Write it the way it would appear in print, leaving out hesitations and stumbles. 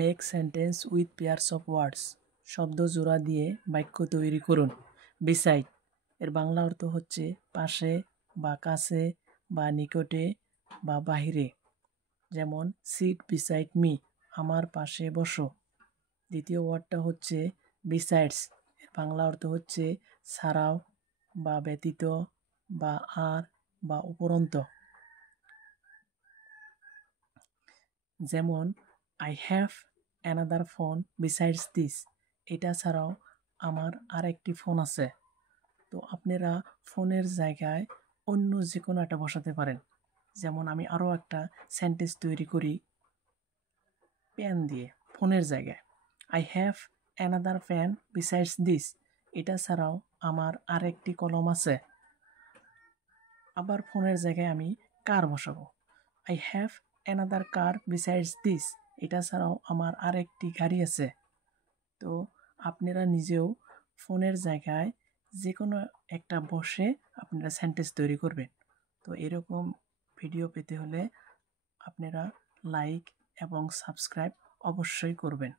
Make sentence with pairs of words. শব্দ জোড়া দিয়ে বাক্য তৈরি করুন। বিসাইড এর বাংলা অর্থ হচ্ছে পাশে বা কাছে বা নিকটে বা বাহিরে। যেমন সিট বিসাইড মি, আমার পাশে বসো। দ্বিতীয় ওয়ার্ডটা হচ্ছে বিসাইডস, এর বাংলা অর্থ হচ্ছে ছাড়াও বা ব্যতীত বা আর বা উপরন্ত। যেমন I have another phone besides this, এটা ছাড়াও আমার আরেকটি ফোন আছে। তো আপনারা ফোনের জায়গায় অন্য যে কোনো একটা বসাতে পারেন। যেমন আমি আরও একটা সেন্টেন্স তৈরি করি পেন দিয়ে ফোনের জায়গায়। I have another pen besides this, এটা ছাড়াও আমার আরেকটি কলম আছে। আবার ফোনের জায়গায় আমি কার বসাবো। I have another car besides this, এটা ছাড়াও আমার আরেকটি গাড়ি আছে। তো আপনারা নিজেও ফোনের জায়গায় যে কোনো একটা বসে আপনারা সেন্টেন্স তৈরি করবেন। তো এরকম ভিডিও পেতে হলে আপনারা লাইক এবং সাবস্ক্রাইব অবশ্যই করবেন।